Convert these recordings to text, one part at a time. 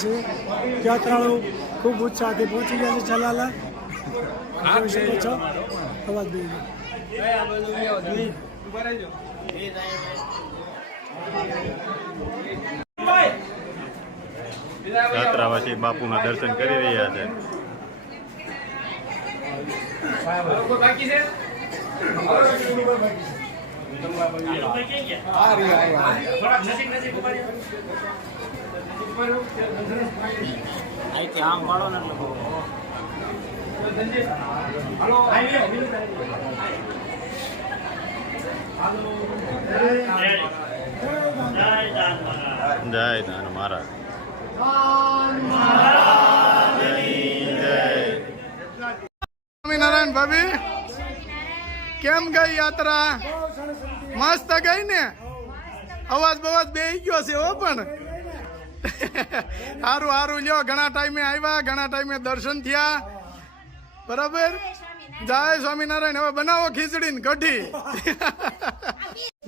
છે યાત્રાળુ ખૂબ ઉત્સાહથી પહોંચી ગયા છે ચલાલા જોઈ શકો છો અવાજ બે યાત્રાવાસી બાપુના દર્શન કરી રહ્યા છે. જય દાન મહારાજ. સ્વામિનારાયણ ભાભી કેમ ગઈ યાત્રા? મસ્ત ગઈ ને? અવાજ બવાજ બે ગયો છે હો પણ સારું સારું લ્યો. ઘણા ટાઈમે આવ્યા, ઘણા ટાઈમે દર્શન થયા, બરાબર. જય સ્વામિનારાયણ. હવે બનાવો ખીચડી ને કઢી.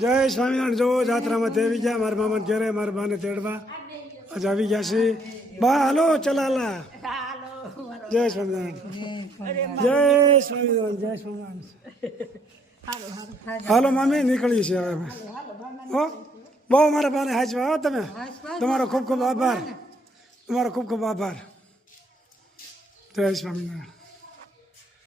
જય સ્વામિનારાયણ. જો જાત્રામાં આવી ગયા મારા મામા ઘેરે મારા બાને તેડવા આજે આવી ગયા છે. બા હાલો ચલાલા. જય સ્વામિનારાયણ. જય સ્વામિનારાયણ. જય સ્વામિનારાયણ. હાલો મામી નીકળી છે હવે હો. બહુ મારા બાને હાચવા હો તમે. તમારો ખૂબ ખૂબ આભાર. તમારો ખૂબ ખૂબ આભાર. જય સ્વામિનારાયણ.